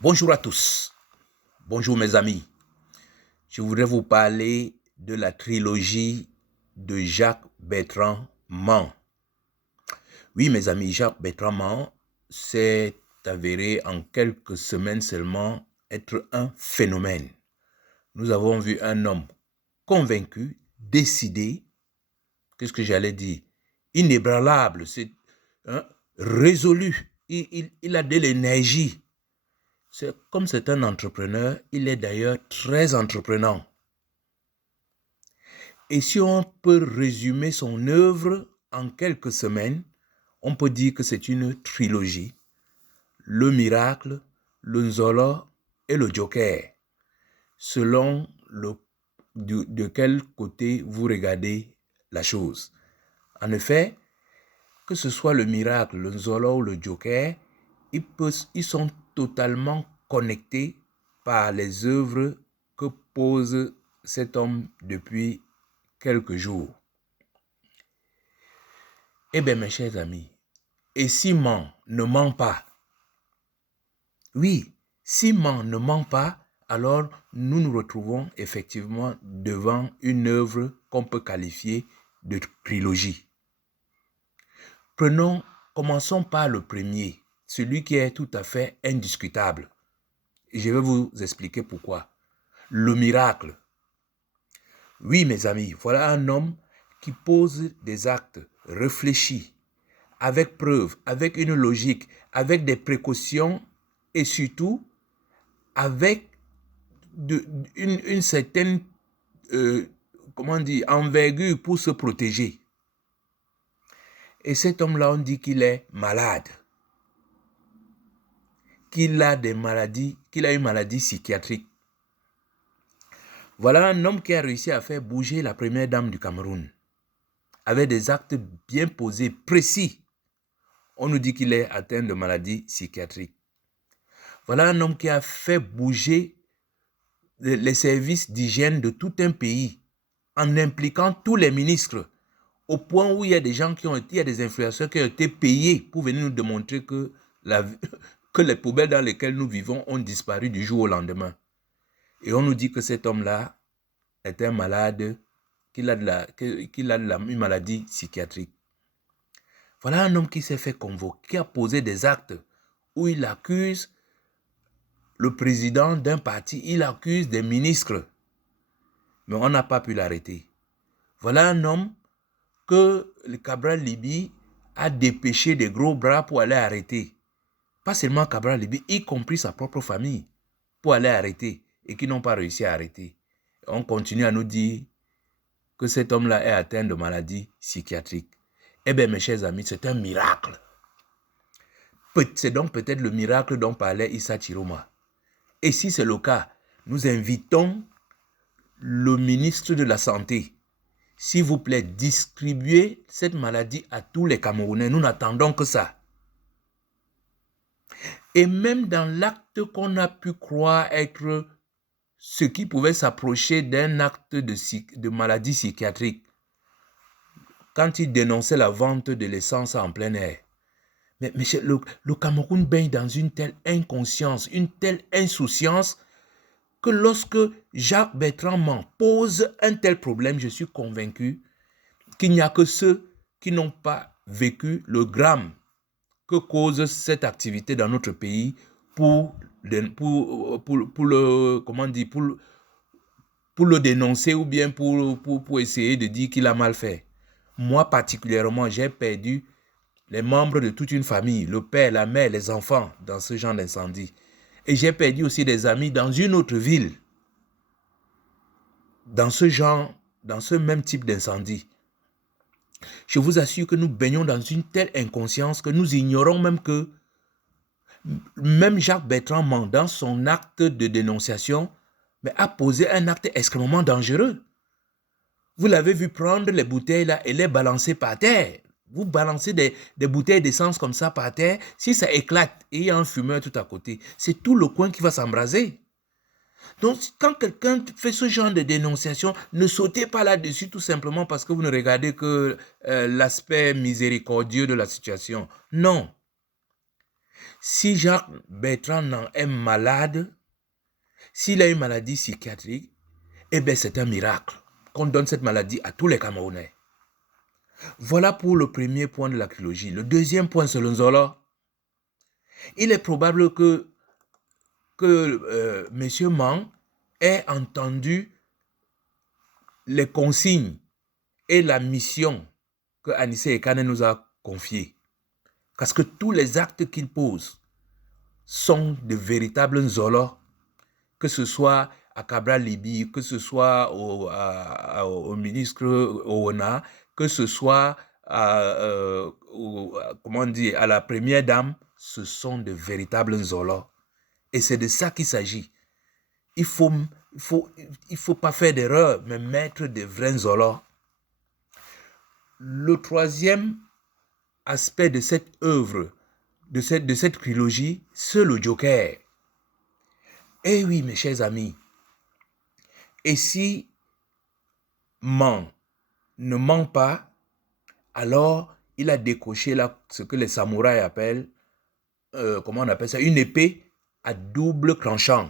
Bonjour à tous, bonjour mes amis. Je voudrais vous parler de la trilogie de Jacques-Bertrand Mann. Oui mes amis, Jacques-Bertrand Mann s'est avéré en quelques semaines seulement être un phénomène. Nous avons vu un homme convaincu, décidé, qu'est-ce que j'allais dire, inébranlable, résolu, il a de l'énergie. Comme c'est un entrepreneur, il est d'ailleurs très entreprenant. Et si on peut résumer son œuvre en quelques semaines, on peut dire que c'est une trilogie. Le miracle, le Nzolo et le Joker, selon de quel côté vous regardez la chose. En effet, que ce soit le miracle, le Nzolo ou le Joker, ils sont totalement connectés par les œuvres que pose cet homme depuis quelques jours. Eh bien, mes chers amis, et si Mann ne ment pas, oui, si Mann ne ment pas, alors nous nous retrouvons effectivement devant une œuvre qu'on peut qualifier de trilogie. Commençons par le premier, celui qui est tout à fait indiscutable. Et je vais vous expliquer pourquoi. Le miracle. Oui, mes amis, voilà un homme qui pose des actes réfléchis, avec preuve, avec une logique, avec des précautions et surtout avec une certaine envergure pour se protéger. Et cet homme-là, on dit qu'il est malade, qu'il a des maladies, qu'il a une maladie psychiatrique. Voilà un homme qui a réussi à faire bouger la première dame du Cameroun, avec des actes bien posés, précis. On nous dit qu'il est atteint de maladie psychiatrique. Voilà un homme qui a fait bouger les services d'hygiène de tout un pays en impliquant tous les ministres, au point où il y a des gens il y a des influenceurs qui ont été payés pour venir nous démontrer que les poubelles dans lesquelles nous vivons ont disparu du jour au lendemain. Et on nous dit que cet homme-là est un malade, qu'il a une maladie psychiatrique. Voilà un homme qui s'est fait convoquer, qui a posé des actes où il accuse le président d'un parti, il accuse des ministres. Mais on n'a pas pu l'arrêter. Voilà un homme que le Cabral Libye a dépêché des gros bras pour aller arrêter. Pas seulement Cabral Libye, y compris sa propre famille, pour aller arrêter et qui n'ont pas réussi à arrêter. On continue à nous dire que cet homme-là est atteint de maladie psychiatrique. Eh bien, mes chers amis, c'est un miracle. C'est donc peut-être le miracle dont parlait Issa Chiroma. Et si c'est le cas, nous invitons le ministre de la Santé, s'il vous plaît, distribuez cette maladie à tous les Camerounais. Nous n'attendons que ça. Et même dans l'acte qu'on a pu croire être ce qui pouvait s'approcher d'un acte de maladie psychiatrique, quand il dénonçait la vente de l'essence en plein air. Mais le Cameroun baigne dans une telle inconscience, une telle insouciance, que lorsque Jacques-Bertrand Mann pose un tel problème, je suis convaincu qu'il n'y a que ceux qui n'ont pas vécu le drame que cause cette activité dans notre pays pour le dénoncer ou bien pour essayer de dire qu'il a mal fait. Moi particulièrement, j'ai perdu les membres de toute une famille, le père, la mère, les enfants dans ce genre d'incendie. Et j'ai perdu aussi des amis dans une autre ville, dans ce même type d'incendie. Je vous assure que nous baignons dans une telle inconscience que nous ignorons même que même Jacques-Bertrand Mann, dans son acte de dénonciation, a posé un acte extrêmement dangereux. Vous l'avez vu prendre les bouteilles là et les balancer par terre. Vous balancez des bouteilles d'essence comme ça par terre, si ça éclate et il y a un fumeur tout à côté, c'est tout le coin qui va s'embraser. Donc, quand quelqu'un fait ce genre de dénonciation, ne sautez pas là-dessus tout simplement parce que vous ne regardez que l'aspect miséricordieux de la situation. Non. Si Jacques Bertrand est malade, s'il a une maladie psychiatrique, eh bien c'est un miracle qu'on donne cette maladie à tous les Camerounais. Voilà pour le premier point de la trilogie. Le deuxième point, selon Zola, il est probable que M. Mang ait entendu les consignes et la mission que Anissé Ekane nous a confiée. Parce que tous les actes qu'il pose sont de véritables Zola, que ce soit à Cabral Libi, que ce soit au ministre Oona, que ce soit comment dire, à la première dame, ce sont de véritables Zola. Et c'est de ça qu'il s'agit. Il faut pas faire d'erreur, mais mettre des vrais Zola. Le troisième aspect de cette œuvre, de cette trilogie, c'est le Joker. Eh oui, mes chers amis, et si Mang ne ment pas, alors il a décoché là, ce que les samouraïs appellent, comment on appelle ça, une épée à double tranchant.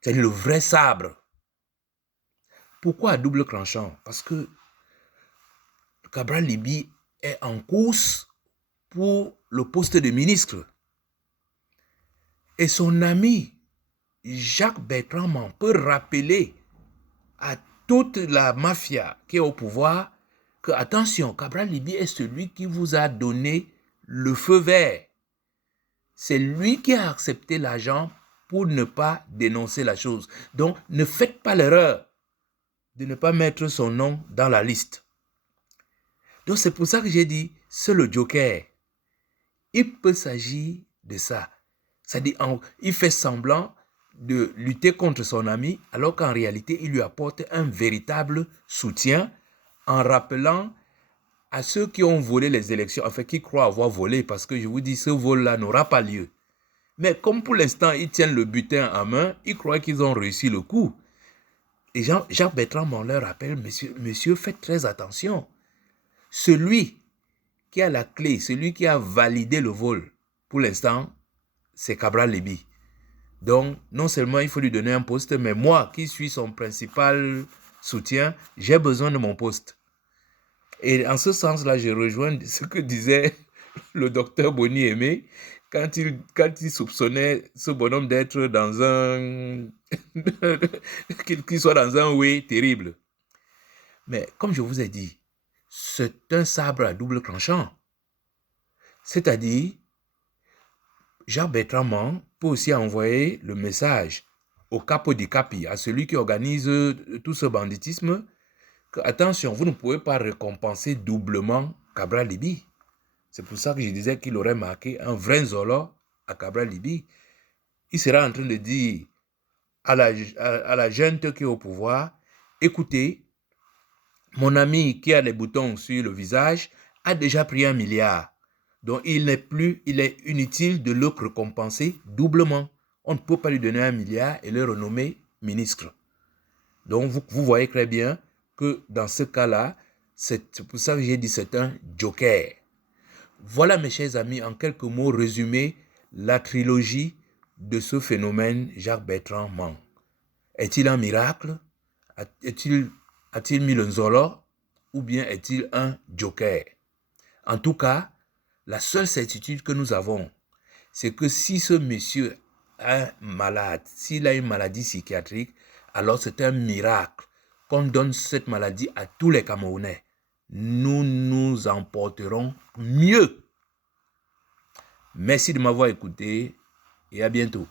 C'est le vrai sabre. Pourquoi à double tranchant? Parce que Cabral Libi est en course pour le poste de ministre. Et son ami Jacques Bertrand Mang peut rappeler à toute la mafia qui est au pouvoir que, attention, Cabral Libi est celui qui vous a donné le feu vert. C'est lui qui a accepté l'argent pour ne pas dénoncer la chose. Donc, ne faites pas l'erreur de ne pas mettre son nom dans la liste. Donc, c'est pour ça que j'ai dit, c'est le Joker. Il peut s'agir de ça. C'est-à-dire, il fait semblant de lutter contre son ami, alors qu'en réalité, il lui apporte un véritable soutien en rappelant à ceux qui ont volé les élections, enfin qui croient avoir volé, parce que je vous dis, ce vol-là n'aura pas lieu. Mais comme pour l'instant, ils tiennent le butin en main, ils croient qu'ils ont réussi le coup. Et Jacques Bertrand Mang leur rappelle, monsieur, faites très attention. Celui qui a la clé, celui qui a validé le vol, pour l'instant, c'est Cabral Libi. Donc, non seulement il faut lui donner un poste, mais moi, qui suis son principal soutien, j'ai besoin de mon poste. Et en ce sens-là, je rejoins ce que disait le docteur Boni Aimé quand il soupçonnait ce bonhomme d'être dans un... qu'il soit dans un way terrible. Mais comme je vous ai dit, c'est un sabre à double tranchant. C'est-à-dire, Jacques Bertrand Mang peut aussi envoyer le message au capo di capi, à celui qui organise tout ce banditisme, que, attention, vous ne pouvez pas récompenser doublement Cabral Libi. C'est pour ça que je disais qu'il aurait marqué un vrai Zola à Cabral Libi. Il sera en train de dire à la junte qui est au pouvoir, écoutez, mon ami qui a les boutons sur le visage a déjà pris 1 milliard. Donc, il est inutile de le récompenser doublement. On ne peut pas lui donner 1 milliard et le renommer ministre. Donc, vous voyez très bien que dans ce cas-là, c'est pour ça que j'ai dit c'est un joker. Voilà, mes chers amis, en quelques mots résumés, la trilogie de ce phénomène Jacques Bertrand Mang. Est-il un miracle? A-t-il mis le Zola? Ou bien est-il un joker? En tout cas, la seule certitude que nous avons, c'est que si ce monsieur est malade, s'il a une maladie psychiatrique, alors c'est un miracle qu'on donne cette maladie à tous les Camerounais. Nous nous en porterons mieux. Merci de m'avoir écouté et à bientôt.